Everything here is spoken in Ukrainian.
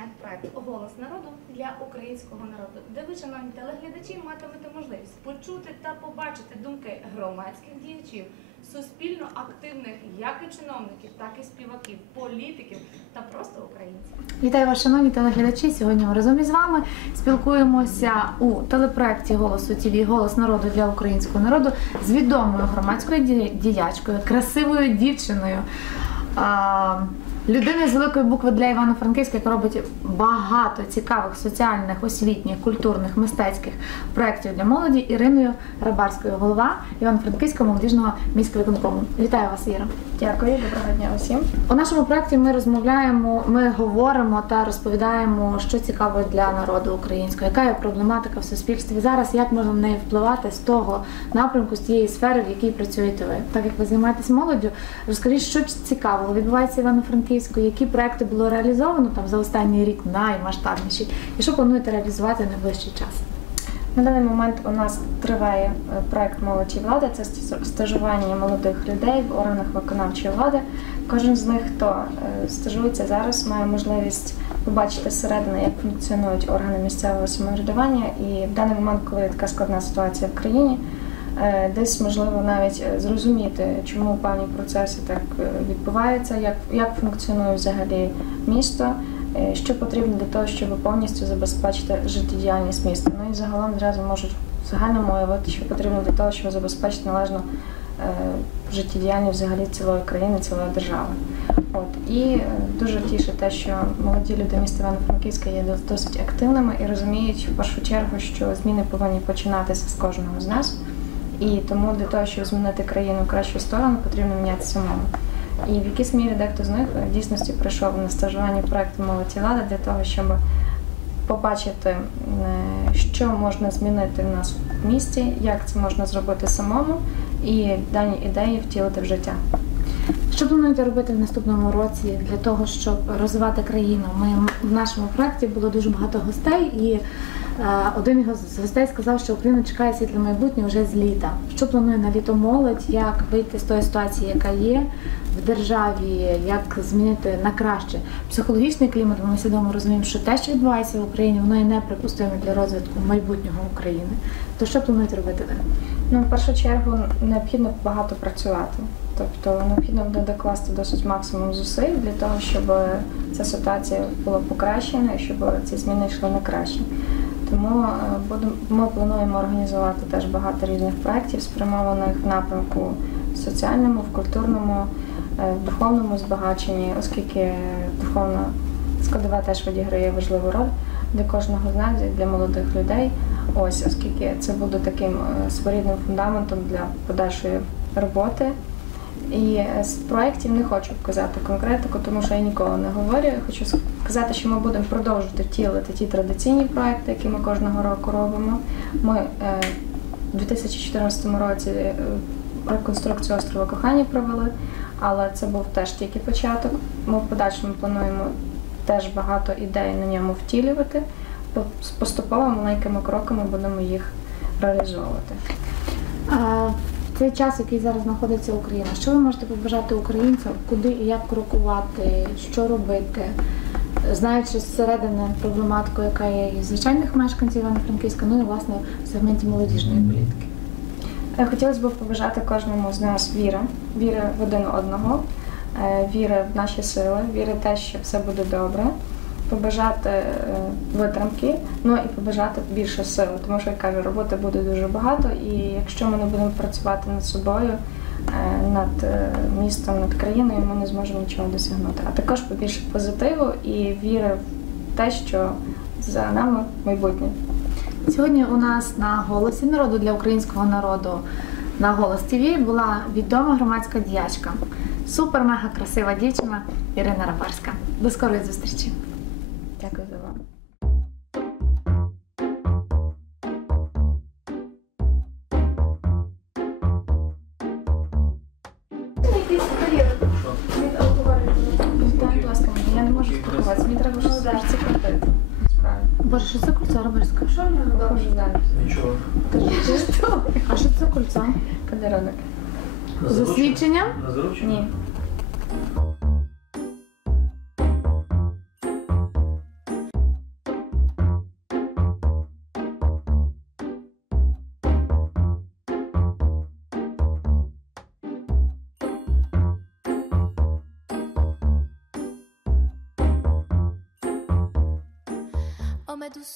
телепроект Голос народу для українського народу, де ви, шановні телеглядачі, матимете можливість почути та побачити думки громадських діячів, суспільно активних як і чиновників, так і співаків, політиків та просто українців. Вітаю вас, шановні телеглядачі. Сьогодні ми разом із вами спілкуємося у телепроекті Голосу ТВ Голос народу для українського народу з відомою громадською діячкою, красивою дівчиною. А, Людиною з великої букви для Івано-Франківська, яка робить багато цікавих соціальних, освітніх, культурних, мистецьких проєктів для молоді Іриною Рабарською, голова Івано-Франківського молодіжного міського виконкому. Вітаю вас, Іра. Дякую, доброго дня усім. У нашому проєкті ми розмовляємо, ми говоримо та розповідаємо, що цікаво для народу українського, яка є проблематика в суспільстві зараз, як можна в неї впливати з того напрямку, з тієї сфери, в якій працюєте ви. Так як ви займаєтесь молоддю, розкажіть, що цікавого відбувається в Івано-Франківську, які проекти було реалізовано там за останній рік наймасштабніші, і що плануєте реалізувати найближчий час? На даний момент у нас триває е, проект Молодь і влада. Це стажування молодих людей в органах виконавчої влади. Кожен з них, хто е, стажується зараз, має можливість побачити зсередини, як функціонують органи місцевого самоврядування. І в даний момент, коли така складна ситуація в країні, десь можливо навіть е, зрозуміти, чому певні процеси так е, відбуваються, як, як функціонує взагалі місто. е, Що потрібно для того, щоб повністю забезпечити життєдіяльність міста? Ну і загалом зразу можуть в загальному уявити, що потрібно для того, щоб забезпечити належну е, життєдіяльність взагалі цілої країни, цілої держави. От і е, дуже тішить те, що молоді люди міста Івано-Франківська є досить активними і розуміють в першу чергу, що зміни повинні починатися з кожного з нас. І тому для того, щоб змінити країну в кращу сторону, потрібно міняти самому. І в якійсь мірі дехто з них е, в дійсності прийшов на стажування проекту «Молодь і влада для того, щоб побачити, е, що можна змінити в нас в місті, як це можна зробити самому, і дані ідеї втілити в життя. Що плануєте робити в наступному році для того, щоб розвивати країну? Ми в нашому проєкті було дуже багато гостей, і один його з гостей сказав, що Україна чекає світле майбутнє вже з літа. Що планує на літо молодь? Як вийти з тої ситуації, яка є в державі, як змінити на краще психологічний клімат? Бо Ми свідомо розуміємо, що те, що відбувається в Україні, воно є неприпустимо для розвитку майбутнього України. То що плануєте робити? Ну, в першу чергу необхідно багато працювати. Тобто необхідно буде докласти досить максимум зусиль для того, щоб ця ситуація була покращена і щоб ці зміни йшли на краще. Тому е, будем- ми плануємо організувати теж багато різних проєктів, спрямованих в напрямку в соціальному, в культурному, е, в духовному збагаченні, оскільки духовна складова теж відіграє важливу роль для кожного з нас, і для молодих людей. Ось, оскільки це буде таким е, своєрідним фундаментом для подальшої роботи. І е, з проєктів не хочу казати конкретику, тому що я ніколи не говорю. Я хочу сказати, що ми будемо продовжувати втілити ті традиційні проекти, які ми кожного року робимо. Ми е, у 2014 році е, реконструкцію острова Кохання провели, але це був теж тільки початок. Ми в подальшому плануємо теж багато ідей на ньому втілювати. По- Поступово маленькими кроками будемо їх реалізовувати. Цей час, який зараз знаходиться Україна, що ви можете побажати українцям, куди і як крокувати, що робити, знаючи зсередини проблематику, яка є і звичайних мешканців Івано-Франківська, ну і власне в сегменті молодіжної політики. Е, Хотілося б побажати кожному з нас віри, віри в один одного, е, віри в наші сили, віри в те, що все буде добре, побажати е, витримки, ну і побажати більше сили, тому що я кажу, роботи буде дуже багато, і якщо ми не будемо працювати над собою, е, над е, містом, над країною, ми не зможемо нічого досягнути. А також побільше позитиву і віри в те, що за нами майбутнє. Сьогодні у нас на голосі народу для українського народу на голос ТВ була відома громадська діячка, супер мега красива дівчина Ірина Рабарська. До скорої зустрічі! Дякую за увагу. Я не можу спілкуватися, мені треба щось це Боже, що це кольцо Рабарська? Що? Похоже далі. Нічого. А що це кольцо? Подарунок. Засвідчення? На заручення? Ні. Alma do Sul.